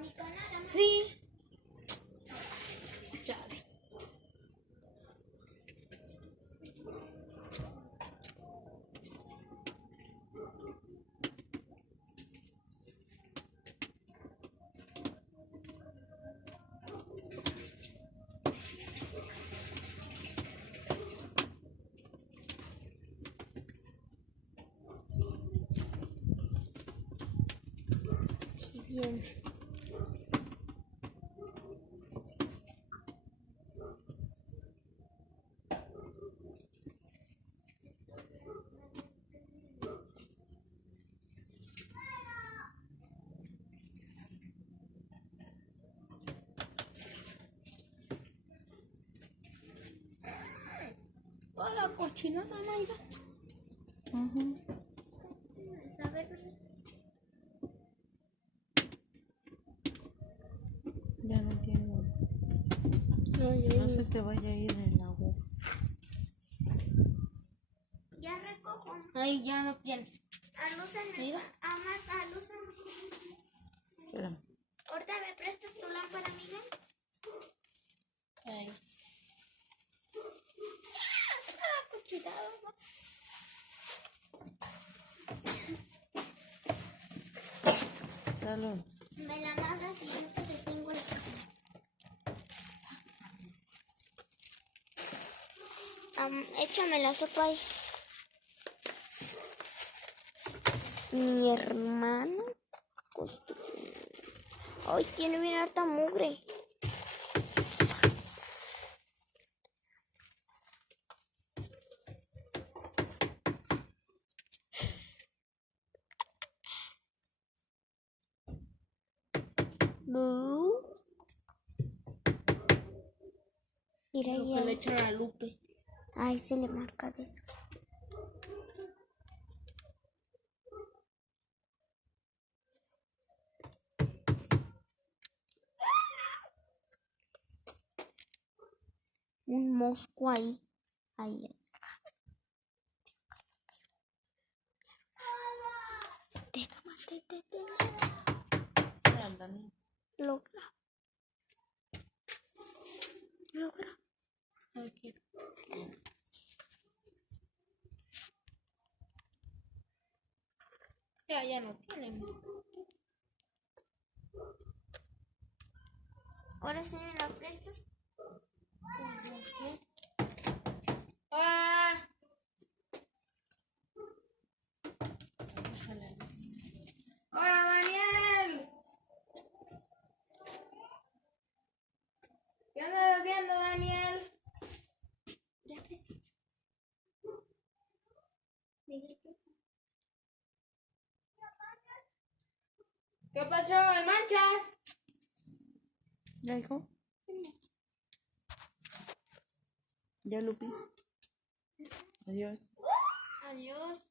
mi canal, amor. Sí. Chale. Bien. Hola, cochinada, Mayra. ¿Sabes? Ya no entiendo. No se te vaya a ir el agua. Ya recojo. Ay, ya no tiene. Alúzame. Amas, alúzame. Espérame. Ahorita me prestas tu lámpara, Miguel. Ay. Cuidado, ¿no? Salud. Me la amarras y yo te detengo la cámara. Échame la sopa ahí. Mi hermano. Ay, tiene bien harta mugre. Mira Lo que le echan a Lupe. Ahí se le marca de eso. Un mosco ahí. Ahí. Logra. Aquí. Ya no tienen. Ahora sí me la prestas. ¡Hola! ¡Hola, Daniel! ¿Qué andas haciendo, Daniel? Ya presté. ¿Qué pasó? ¿El manchas? ¿Ya, hijo? ¿Ya, Lupis? Adiós. Adiós.